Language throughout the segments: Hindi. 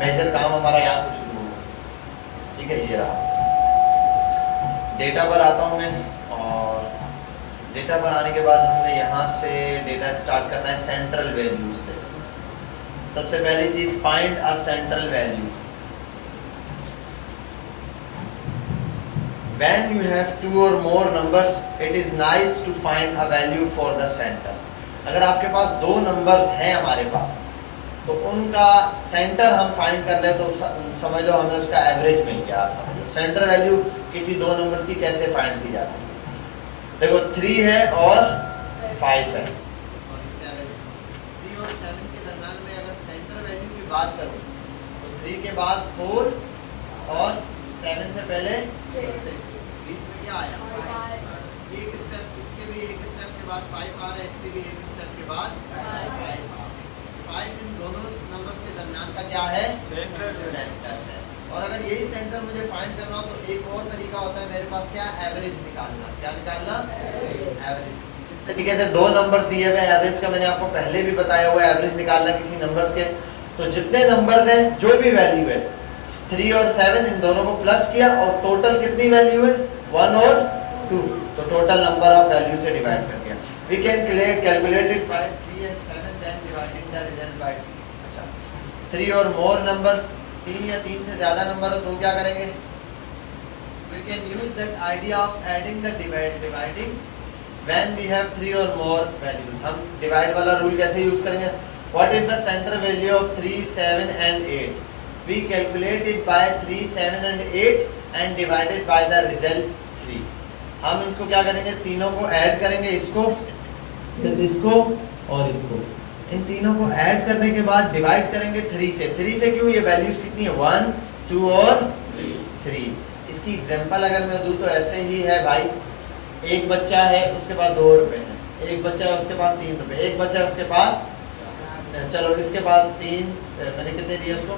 मेजर काम हमारा यहाँ से शुरू होगा। ठीक है, ये रहा। डेटा पर आता हूँ मैं, और डेटा पर आने के बाद हमने यहाँ से डेटा स्टार्ट करना है सेंट्रल वैल्यू से। सबसे पहली चीज find a central value. When you have two or more numbers, it is nice to find a value for the center. अगर आपके पास दो नंबर्स हैं हमारे पास, तो उनका सेंटर हम फाइंड कर ले तो समझ लो हमें उसका एवरेज मिल गया। आप समझ लो सेंटर वैल्यू किसी दो नंबर्स की कैसे फाइंड की जाती है। देखो 3 है और 5 है, 3 और 7 के दरम्यान में अगर सेंटर वैल्यू की बात करूं तो 3 के बाद 4 और 7 से पहले 6, बीच में क्या आया 5। एक स्टेप इसके भी एक स्टेप के बाद 5 आ रहा है, इसके भी एक स्टेप के बाद 5 इन दोनों नंबर्स के दरम्यान का क्या है सेंटर है। और अगर यही सेंटर मुझे फाइंड करना हो तो एक और तरीका होता है मेरे पास, क्या एवरेज निकालना। क्या निकालना? एवरेज। इस तरीके से दो नंबर्स दिए हुए एवरेज का मैंने आपको पहले भी बताया हुआ है, एवरेज निकालना किसी नंबर्स के। तो जितने नंबर्स हैं जो भी वैल्यू है 3 और 7 इन दोनों को प्लस किया और टोटल कितनी वैल्यू है 1 और 2, तो टोटल नंबर ऑफ वैल्यू से डिवाइड कर दिया। We can calculate it by 3 and 7 then dividing the result by 2। अच्छा, 3 और मोर नंबर्स, 3 या 3 से ज्यादा नंबर हो तो क्या करेंगे? We can use that idea of adding the dividing when we have 3 और मोर वैल्यूज। हम डिवाइड वाला रूल कैसे यूज करेंगे? What is the centre value of 3, 7 and 8? We calculate it by 3, 7 and 8 and divided by the result 3। हम इनको क्या करेंगे? तीनों को ऐड करेंगे, इसको फिर इसको और इसको। इन तीनों को ऐड करने के बाद डिवाइड करेंगे 3 से। 3 से क्यों? ये वैल्यूज कितनी है 1, 2 और 3। इसकी एग्जांपल अगर मैं दूं तो ऐसे ही है भाई, एक बच्चा है उसके पास 2 रुपए हैं, एक बच्चा है उसके पास 3 रुपए, एक बच्चा है उसके पास, चलो इसके पास 3, मैंने कितने दिए उसको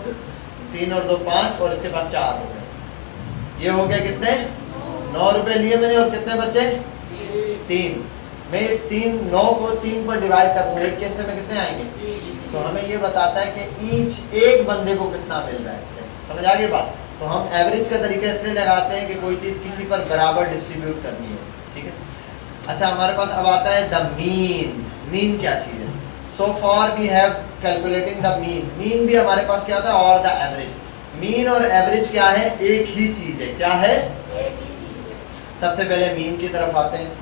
3 और 2 5, और इसके पास 4 रुपए। ये हो गया कितने 9 रुपए लिए मैंने, और कितने बचे 3। मैं इस 9 को 3 पर डिवाइड कर दूं, एक केस में कितने आएंगे? तो हमें ये बताता है कि एक बंदे को कितना मिल रहा है। इससे समझ आ गई बात? तो हम एवरेज का तरीका इसलिए लगाते हैं कि कोई चीज किसी पर बराबर डिस्ट्रीब्यूट करनी हो। ठीक है, अच्छा हमारे पास अब आता है द मीन। मीन क्या चीज है? So for we have calculating the mean. Mean भी हमारे पास क्या होता है? और द एवरेज। मीन और एवरेज क्या है? एक ही चीज है। क्या है? सबसे पहले मीन की तरफ आते हैं।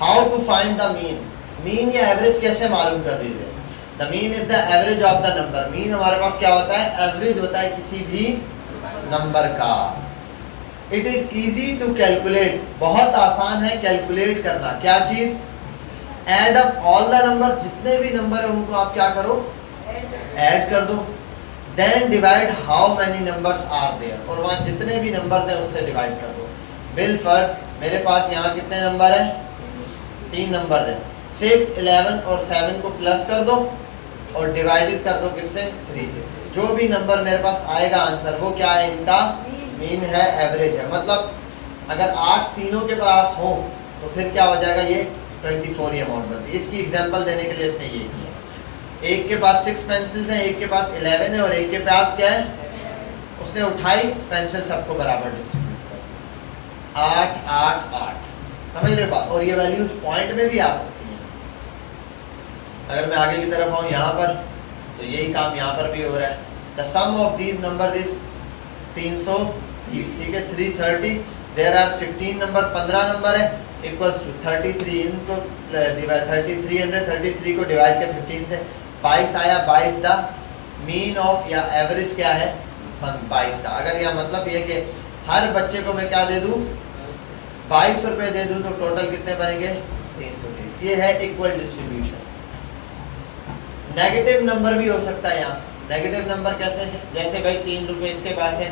How to find the mean? Mean या एवरेज कैसे मालूम कर दीजिए? The mean is the average of the number. Mean हमारे पास क्या होता है? एवरेज होता है किसी भी नंबर का। It is easy to calculate, बहुत आसान है कैलकुलेट करना। क्या चीज? Add up all the number, जितने भी नंबर है उनको आप क्या करो? ऐड कर दो। Then divide how many numbers are there, और वहां जितने भी नंबर्स हैं उससे डिवाइड कर दो। बिल फर्स्ट मेरे पास यहाँ कितने नंबर है? 3 नंबर है। 6, 11 और 7 को प्लस कर दो और डिवाइडेड कर दो किससे? 3 से। जो भी नंबर मेरे पास आएगा आंसर वो क्या है? इनका मीन है, एवरेज है। मतलब अगर 8 तीनों के पास हो तो फिर क्या हो जाएगा? ये 24 ही अमाउंट बनती है। इसकी एग्जांपल देने के लिए इसने ये किया। एक के पास 6 पेंसिल्स हैं, एक के पास 11 है और एक के पास क्या है? उसने उठाई पेंसिल, सबको बराबर डिस्ट्रीब्यूट कर 8, 8, 8। समझ रहे बात? और ये वैल्यूज पॉइंट में भी आ सकती हैं। अगर मैं आगे की तरफ आऊँ यहाँ पर तो यही काम यहाँ पर भी हो रहा है। The sum of these number is 330। ठीक है, 330। देयर आर 15 नंबर, 15 नंबर है, इक्वल्स टू 33। इनको 33 को डिवाइड किया 15 से, 22 आया। 22 द मीन ऑफ या एवरेज क्या है? 22 का। अगर यह मतलब ये कि हर बच्चे को मैं क्या दे दूं? 22 रुपए दे दूं तो टोटल कितने बनेंगे? 330। ये है इक्वल डिस्ट्रीब्यूशन। नेगेटिव नंबर भी हो सकता है यहाँ। नेगेटिव नंबर कैसे? जैसे भाई 3 रुपए इसके पास है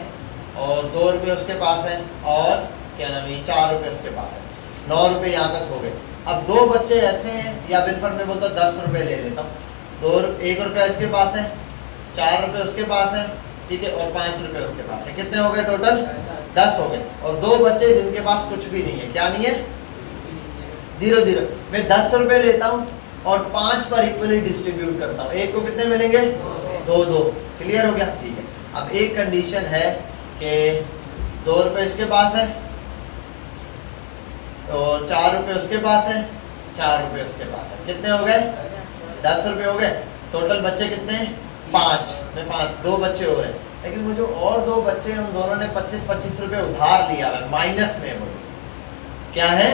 और 2 रुपए उसके पास है और क्या नाम है 4 रुपए उसके पास है, 9 रुपए यहाँ तक हो गए। अब 2 बच्चे ऐसे हैं, या बिलफर में बोलता 10 रुपए ले लेता हूँ। 1 रुपया इसके पास है, 4 रुपए उसके पास है, ठीक है, और 5 रुपए उसके पास है। कितने हो गए टोटल? 10 हो गए। और 2 बच्चे जिनके पास कुछ भी नहीं है। क्या नहीं है? 0। मैं 10 रुपए लेता हूँ और 5 पर इक्वली डिस्ट्रीब्यूट करता हूँ। एक को कितने मिलेंगे? दो दो, क्लियर हो गया, ठीक है। अब एक कंडीशन है कि 2 रुपए इसके पास है और 4 रुपए उसके पास है, 4 रुपए उसके पास है, कितने हो गए? 10 रुपए हो गए। टोटल बच्चे कितने? 5 में 5, 2 बच्चे हो रहे हैं। लेकिन वो जो और 2 बच्चे हैं उन दोनों ने 25-25 रुपए उधार लिया है, माइनस में। वो क्या है?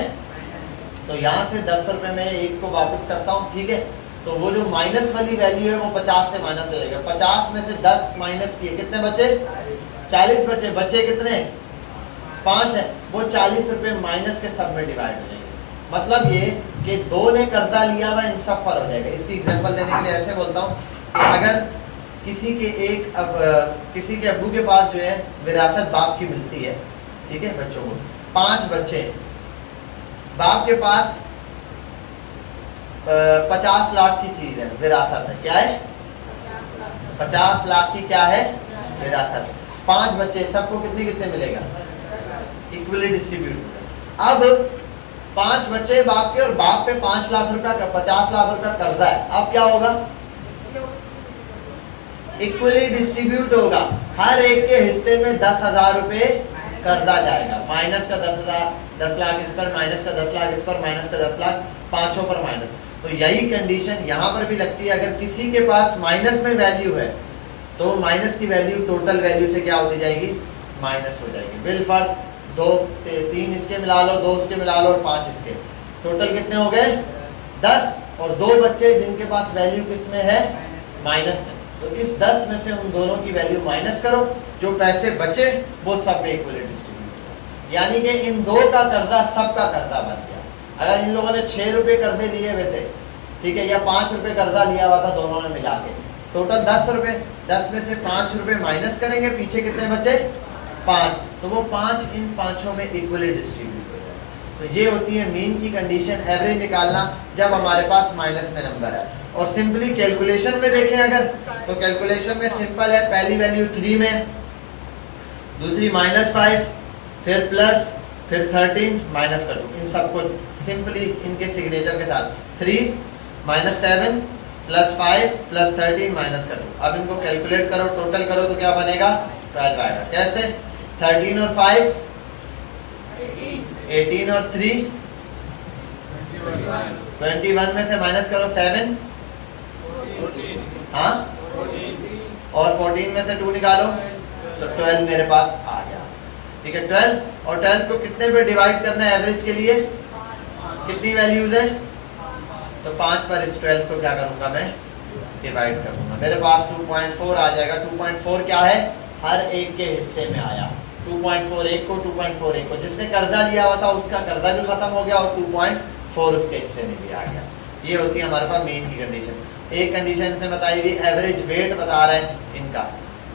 तो यहाँ से 10 रुपए में एक को वापस करता हूँ, ठीक है। तो वो जो माइनस वाली वैल्यू है वो 50 से माइनस हो जाएगा। 50 में से 10 माइनस किए, कितने बचे? 40 बचे। बचे कितने? 5 है। वो 40 रुपए माइनस के सब में डिवाइड हो जाएंगे। मतलब ये कि 2 ने कर्जा लिया हुआ इन सब पर हो जाएगा। इसकी एग्जांपल देने के लिए ऐसे बोलता हूँ कि अगर किसी के अब्बू के पास जो है विरासत बाप की मिलती है, ठीक है, बच्चों को 5 बच्चे, बाप के पास 50 लाख की चीज है, विरासत है। क्या है? 50 लाख की क्या है? विरासत। 5 बच्चे, सबको कितने कितने मिलेगा? Equally distribute. अब 5 बच्चे बाप के और बाप पे 5 लाख रुपया का 50 लाख रुपया कर्जा है। अब क्या होगा? इक्वली डिस्ट्रीब्यूट होगा। हर एक के हिस्से में 10,000 रुपए कर्जा जाएगा। माइनस का 10,000, 10 लाख इस पर, माइनस का 10 लाख इस पर, माइनस का 10 लाख, पांचों पर माइनस। तो यही कंडीशन यहाँ पर भी लगती है। अगर किसी के पास माइनस में वैल्यू है तो माइनस की वैल्यू टोटल वैल्यू से क्या होती जाएगी? माइनस हो जाएगी। बिलफर्ज 2 3 इसके मिला लो, 2 उसके मिला लो और 5 इसके, टोटल कितने हो गए? 10। और 2 बच्चे जिनके पास वैल्यू किस में है? माइनस में। तो इस 10 में से उन दोनों की वैल्यू माइनस करो, जो पैसे बचे वो सब पे इक्वली डिस्ट्रीब्यूट। यानी कि इन 2 का कर्जा सबका कर्जा बन गया। अगर इन लोगों ने 6 रुपए कर्जे दिए हुए थे, ठीक है, या 5 रुपए कर्जा लिया हुआ था, दोनों ने मिला के टोटल 10 रुपए, 10 में से 5 रुपए माइनस करेंगे, पीछे कितने बचे? 5। तो वो 5 इन पांचों में इक्वली डिस्ट्रीब्यूट हो जाएगा। तो ये होती है मीन की कंडीशन, एवरेज निकालना जब हमारे पास माइनस में नंबर है। और सिंपली कैलकुलेशन में देखें अगर, तो कैलकुलेशन में सिंपल है। पहली वैल्यू 3 में, दूसरी -5, फिर प्लस, फिर 13 माइनस कर दो। इन सबको सिंपली इनके सिग्नेचर के साथ 3 -7 +5 +13 माइनस कर दो। अब इनको कैलकुलेट करो, टोटल करो तो क्या बनेगा? 12 आएगा। कैसे? 13 और 5 18 और 3 21 में से माइनस करो 7, हाँ, और 14 में से 2 निकालो तो 12 मेरे पास आ गया। ठीक है, 12 और 12 को कितने पे डिवाइड करना है एवरेज के लिए? कितनी वैल्यूज है? तो 5 पर इस 12 को क्या करूंगा मैं? डिवाइड करूंगा। मेरे पास 2.4 आ जाएगा। 2.4 क्या है? हर एक के हिस्से में आया। 2.4 एक को, 2.4 एक को, जिसने कर्जा लिया हुआ था उसका कर्जा भी खत्म हो गया और 2.4 उसके हिस्से में भी आ गया। ये होती है हमारे पास मेन की कंडीशन। एक कंडीशन से बताई हुई एवरेज वेट बता रहे हैं इनका।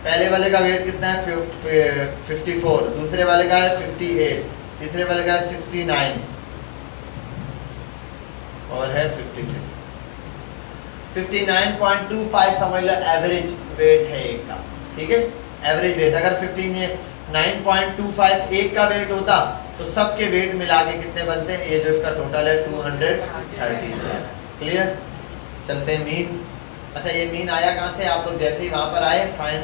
पहले वाले का वेट कितना है? 54, दूसरे वाले का है 58, तीसरे वाले का है 69 और है 56। 59.25 समझ लो एवरेज वेट है एक का। ठीक है, एवरेज वेट। अगर 59.25 एक का वेट होता तो सबके वेट मिला के कितने बनते हैं? ये जो इसका टोटल है 230। क्लियर? चलते हैं मीन। अच्छा, ये मीन आया कहाँ से? आप लोग जैसे ही वहां पर आए फाइंड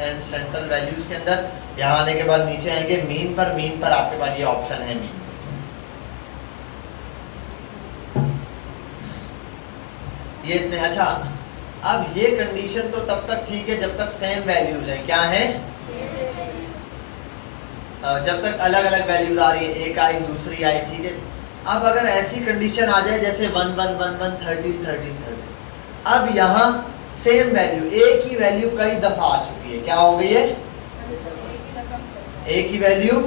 एंड सेंट्रल वैल्यूज के अंदर, यहाँ आने के बाद नीचे आएंगे मीन पर। मीन पर आपके पास ये ऑप्शन है मीन। ये इसमें, अच्छा, अब ये कंडीशन तो तब तक ठीक है जब तक सेम वैल्यूज है। क्या है? जब तक अलग अलग वैल्यूज आ रही है, एक आई दूसरी आई, ठीक है। अब अगर ऐसी कंडीशन आ जाए जैसे 1 1 1 1 13 13 13, अब यहाँ सेम वैल्यू, एक ही वैल्यू कई दफा आ चुकी है। क्या हो गई है? एक ही वैल्यू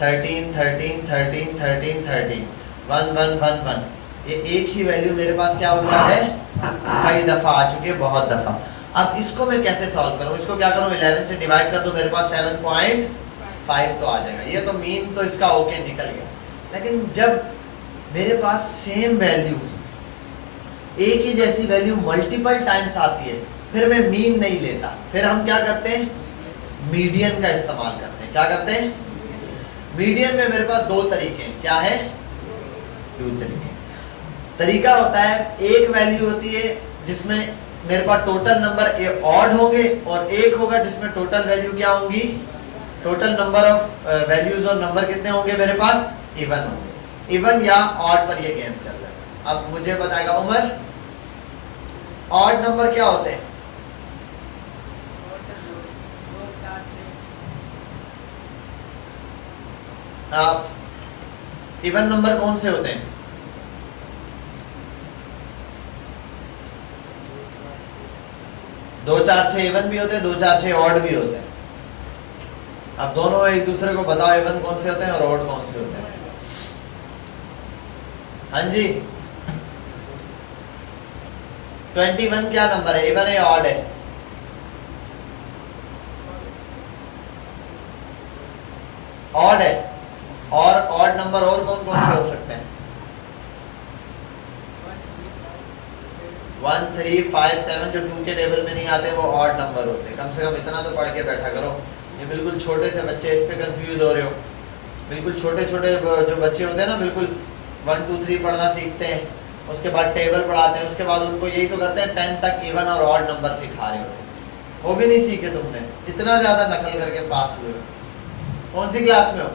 13 13 13 13 13 1 1 1 1, ये एक ही वैल्यू मेरे पास क्या हुआ है? कई दफा आ चुकी है, बहुत दफा। अब इसको मैं कैसे सॉल्व करूं? इसको क्या करूं? 11 से डिवाइड कर दो, मेरे पास 7.5 तो आ जाएगा। ये तो मीन तो इसका ओके निकल गया। लेकिन जब मेरे पास सेम वैल्यू, एक ही जैसी वैल्यू मल्टीपल टाइम्स आती है, फिर मैं मीन नहीं लेता। फिर हम क्या करते हैं? मीडियन का इस्तेमाल करते हैं। क्या करते हैं? मीडियन में मेरे पास 2 तरीके हैं। क्या है? 2 तरीके। तरीका होता है, एक वैल्यू होती है जिसमें मेरे पास टोटल नंबर ऑड होंगे और एक होगा जिसमें टोटल वैल्यू क्या होंगी, टोटल नंबर ऑफ वैल्यूज और नंबर कितने होंगे मेरे पास, इवन होंगे। इवन या ऑड पर ये गेम चल रहा है। अब मुझे बताएगा उमर, ऑड नंबर क्या होते हैं? आप इवन नंबर कौन से होते हैं? 2 4 6 इवन भी होते हैं, 2 4 6 ऑड भी होते हैं। अब दोनों एक दूसरे को बताओ इवन कौन से होते हैं और ऑड कौन से होते हैं? हाँ जी, 21 क्या नंबर है, इवन है ऑड है? ऑड है। और ऑड नंबर और कौन कौन से हो सकते हैं? 1 3 5 7 जो 2 के टेबल में नहीं आते वो ऑड नंबर होते हैं। कम से कम इतना तो पढ़ के बैठा करो। ये बिल्कुल छोटे से बच्चे इस पे कंफ्यूज हो रहे हो। बिल्कुल छोटे छोटे जो बच्चे होते हैं ना, बिल्कुल 1 2 3 पढ़ना सीखते हैं, उसके बाद टेबल पढ़ाते हैं, उसके बाद उनको यही तो करते हैं 10 तक इवन और ऑड नंबर सिखा रहे हो। वो भी नहीं सीखे तुमने, इतना ज्यादा नकल करके पास हुए हो। कौन सी क्लास में हो?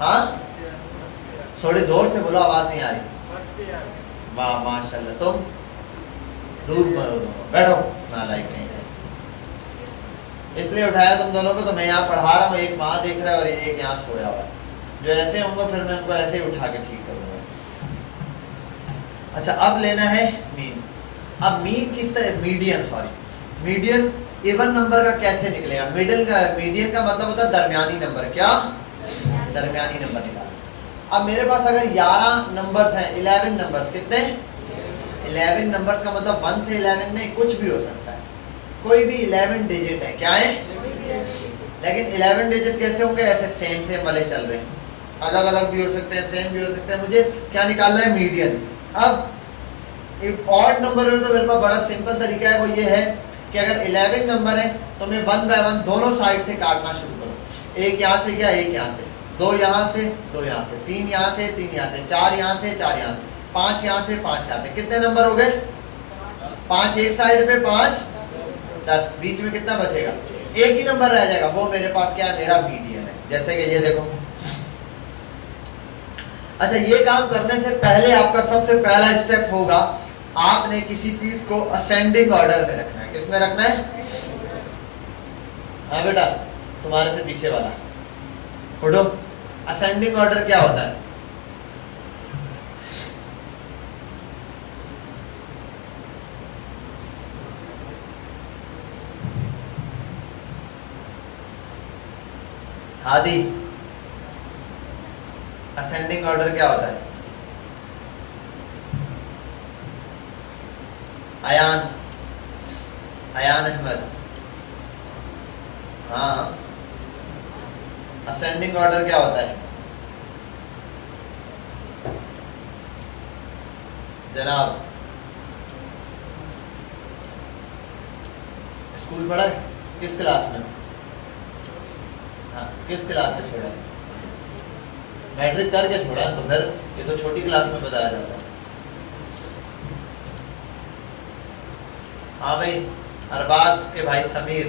हाँ, थोड़े जोर से बोलो, आवाज नहीं आ रही। वाह माशाल्लाह, तुम डूब मरो दोनों, बैठो, नालायक नहीं है। इसलिए उठाया तुम दोनों को, तो मैं यहाँ पढ़ा रहा हूँ, एक वहां देख रहा है और एक यहाँ सोया हुआ है। जो ऐसे होंगे फिर मैं उनको ऐसे ही उठा के ठीक करूंगा। अच्छा, अब लेना है मीन। अब मीन किस तरह, median, sorry median even number का कैसे निकलेगा? मिडिल का, मीडियन का मतलब होता है दरमियानी नंबर। क्या? दरमियानी नंबर निकालना। अब मेरे पास अगर 11 नंबर्स हैं, 11 नंबर्स, कितने? 11 नंबर्स का मतलब 1 से 11 नहीं, कुछ भी हो सकता है, कोई भी 11 डिजिट है। क्या है? लेकिन 11 डिजिट कैसे होंगे? ऐसे सेम सेम वाले चल रहे हैं, अलग अलग भी हो सकते हैं, सेम भी हो सकते हैं। मुझे क्या निकालना है? मीडियन। अब एक ऑड नंबर में तो मेरे पास बड़ा सिंपल तरीका है, वो ये है कि अगर 11 नंबर है तो मैं 1 बाय 1 दोनों साइड से काटना शुरू करूँ। एक यहाँ से गया, एक यहाँ से, 2 यहाँ से, 2 यहाँ से, 3 यहाँ से, 3 यहाँ से, 4 यहाँ से, 4 यहाँ से, 5 यहाँ से, 5 यहाँ से। कितने नंबर हो गए? 5 एक साइड पे, 5 10, बीच में कितना बचेगा? एक ही नंबर रह जाएगा, वो मेरे पास क्या है? मेरा मीडियन है। जैसे कि ये देखो। अच्छा, ये काम करने से पहले आपका सबसे पहला स्टेप होगा, आपने किसी चीज को असेंडिंग ऑर्डर में रखना है। किस में रखना है? हाँ बेटा, तुम्हारे से पीछे वाला उठो। असेंडिंग ऑर्डर क्या होता है? आदि, असेंडिंग ऑर्डर क्या होता है? अयान, अयान अहमद, हाँ, असेंडिंग ऑर्डर क्या होता है जनाब? स्कूल पढ़ा है? किस क्लास में? हाँ, किस क्लास से छोड़ा? मैट्रिक करके छोड़ा, तो फिर ये तो छोटी क्लास में बताया जाता है। हाँ भाई, अरबाज के भाई समीर,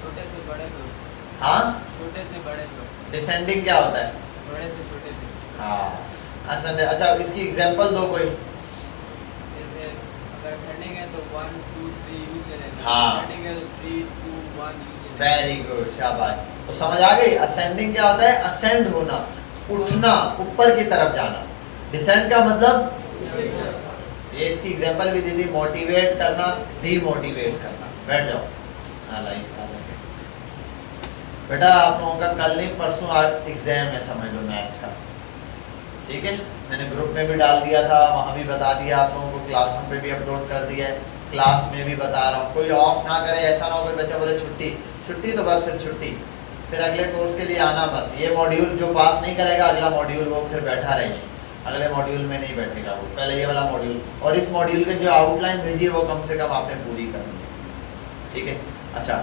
छोटे से बड़े को। हाँ, छोटे से बड़े को। डिसेंडिंग क्या होता है? बड़े से छोटे को। हाँ, असेंडिंग। अच्छा, इसकी एग्जांपल दो कोई। जैसे अगर असेंडिंग है तो 1 2 3 यू चलेगा। हाँ, असेंडिंग है तो 3 2 1 यू चलेगा। वेरी गुड, शाबाश। तो समझ आ गई? असेंडिंग क्या होता है? असेंड होना, उठना, ऊपर की तरफ जाना। डिसेंड का मतलब, ये इसकी एग्जांपल भी दी थी, मोटिवेट करना, डीमोटिवेट करना। बैठ जाओ। बेटा, आप लोगों का कल नहीं परसों एग्जाम है, समझ लो, मैथ्स का। ठीक है, मैंने ग्रुप में भी डाल दिया था, वहां भी बता दिया आप लोगों को, क्लासरूम पे भी अपलोड कर दिया है, क्लास में भी बता रहा हूँ। कोई ऑफ ना करे, ऐसा ना हो कोई बच्चा बोले छुट्टी, छुट्टी तो बस फिर छुट्टी, फिर अगले कोर्स के लिए आना मत। ये मॉड्यूल जो पास नहीं करेगा, अगला मॉड्यूल वो फिर बैठा रहेगा, अगले मॉड्यूल में नहीं बैठेगा वो, पहले ये वाला मॉड्यूल। और इस मॉड्यूल के जो आउटलाइन भेजी है वो कम से कम आपने पूरी करनी है। ठीक है। अच्छा,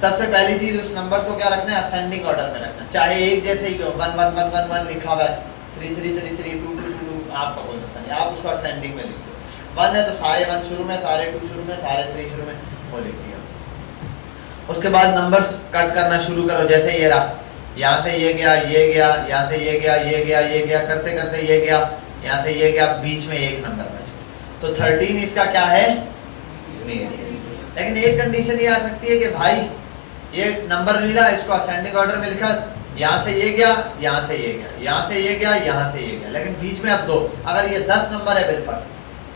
सबसे पहली चीज, उस नंबर को क्या रखना है? असेंडिंग ऑर्डर में रखना, चाहे एक जैसे ही हो, 1 1 1 1 1 लिखा हुआ है, 3 3 3 3 2 2 2 2, आपका कोई मसला नहीं, आप उसको असेंडिंग में लिख दो। 1 है तो सारे 1 शुरू में, सारे 2 शुरू में, सारे 3 शुरू में, वो लिख दिया। उसके बाद नंबर्स कट करना शुरू करो। जैसे ये रहा, यहाँ से ये गया, ये गया, यहाँ से ये गया, ये गया, ये गया, करते करते ये गया, यहाँ से ये गया, बीच में एक नंबर बच गया। तो 13 इसका क्या है? मीडियन। लेकिन एक कंडीशन ये आ सकती है कि भाई ये नंबर मिला, इसको असेंडिंग ऑर्डर में लिखा, यहाँ से ये गया, यहाँ से ये गया, यहाँ से ये गया, यहाँ से ये गया, लेकिन बीच में अब 2। अगर ये 10 नंबर है बिल्कुल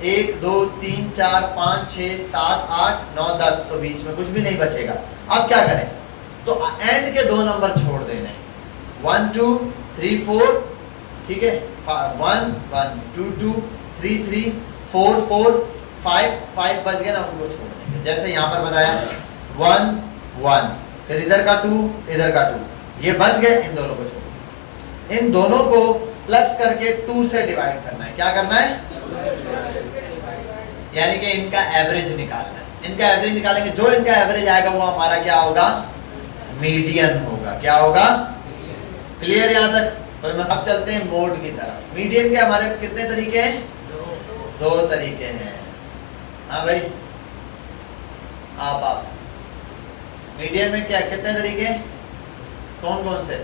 1 2 3 4 5 6 7 8 9 10, तो बीच में कुछ भी नहीं बचेगा। अब क्या करें? तो एंड के 2 नंबर छोड़ देने, 1 2 3 4, ठीक है, 1 1 2 2 3 3 4 4 5 5 बच गए ना, उनको छोड़ देंगे। जैसे यहाँ पर बताया 1 1, फिर इधर का 2, इधर का 2, ये बच गए, इन दोनों को छोड़। इन दोनों को प्लस करके 2 से डिवाइड करना है। क्या करना है? यानी कि इनका एवरेज निकालना है। इनका एवरेज निकालेंगे, जो इनका एवरेज आएगा वो हमारा क्या होगा? मीडियन होगा। क्या होगा? क्लियर यहाँ तक? तो अब चलते हैं मोड की तरफ। मीडियन के हमारे कितने तरीके हैं? 2 तरीके हैं। हाँ भाई, आप मीडियन में क्या कितने तरीके हैं? कौन कौन से?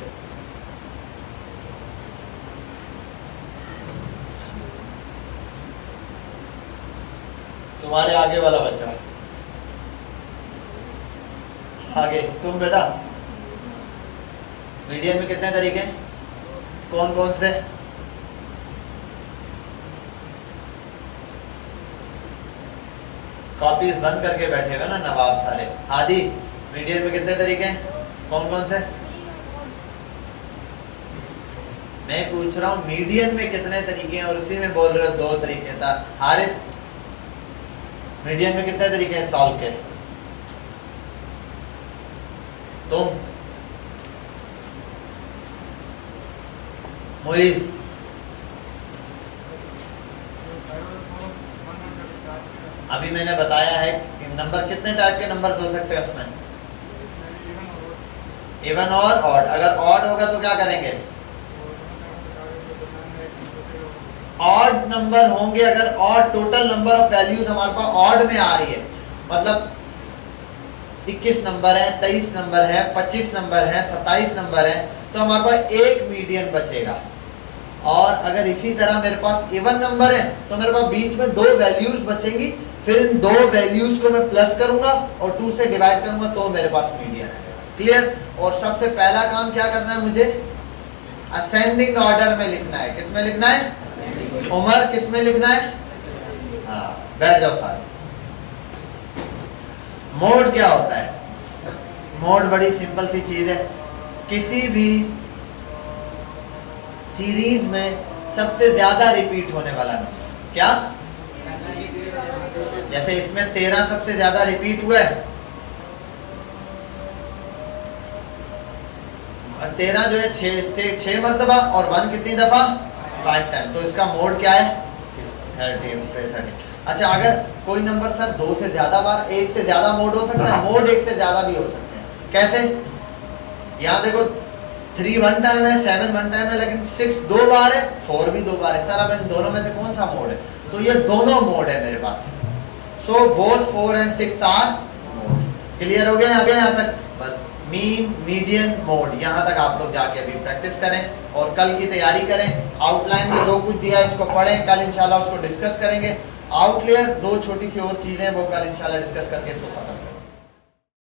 तुम्हारे आगे वाला बच्चा, आगे तुम बेटा, मीडियन में कितने तरीके हैं? कौन कौन से? कॉपीज बंद करके बैठेगा ना नवाब सारे। आदि, मीडियन में कितने तरीके हैं? कौन कौन से? मैं पूछ रहा हूँ मीडियन में कितने तरीके हैं, और उसी में बोल रहे हो 2 तरीके था। हारिस, मीडियन में कितने तरीके हैं सॉल्व के? तुम? मुइज? अभी मैंने बताया है कि नंबर कितने टाइप के नंबर हो सकते हैं उसमें? इवन और ऑड। अगर ऑड होगा तो क्या करेंगे? ऑड नंबर होंगे, अगर odd total number of values हमारे पास ऑड में आ रही है, मतलब 21 नंबर है, 23 नंबर है, 25 नंबर है, 27 नंबर है, तो हमारे पास एक मीडियन बचेगा। और अगर इसी तरह मेरे पास इवन नंबर है तो मेरे पास बीच में 2 वैल्यूज बचेंगी, फिर इन 2 वैल्यूज को मैं प्लस करूंगा और 2 से डिवाइड करूंगा, तो मेरे पास मीडियन है। क्लियर? और सबसे पहला काम क्या करना है मुझे? असेंडिंग ऑर्डर में लिखना है। किस में लिखना है? उमर, किस में लिखना है? हाँ, बैठ जाओ सारे। मोड क्या होता है? मोड बड़ी सिंपल सी चीज है। किसी भी सीरीज में सबसे ज्यादा रिपीट होने वाला नंबर क्या? जैसे इसमें 13 सबसे ज्यादा रिपीट हुआ है, 13 जो है 6 मरतबा, और 1 कितनी दफा? 5 टाइम। तो इसका मोड क्या है? 30। अच्छा, अगर कोई नंबर सर 2 से ज्यादा बार, 1 से ज्यादा मोड हो सकता है? मोड 1 से ज्यादा भी हो सकते हैं। कैसे? यहाँ देखो 3 1 टाइम है, 7 1 टाइम है, लेकिन 6 2 बार है, 4 भी 2 बार है। सर अब इन दोनों में से कौन सा मोड है? तो ये दोनों मोड है मेरे पास। So both 4 and 6 are modes. Clear हो गए आगे यहाँ तक? बस मीन, मीडियन, मोड, यहाँ तक आप लोग जाके अभी प्रैक्टिस करें और कल की तैयारी करें। आउटलाइन में जो कुछ दिया है इसको पढ़ें, कल इंशाल्लाह उसको डिस्कस करेंगे। आउटलेयर 2 छोटी सी और चीजें वो कल इंशाल्लाह डिस्कस करके इसको खत्म करें।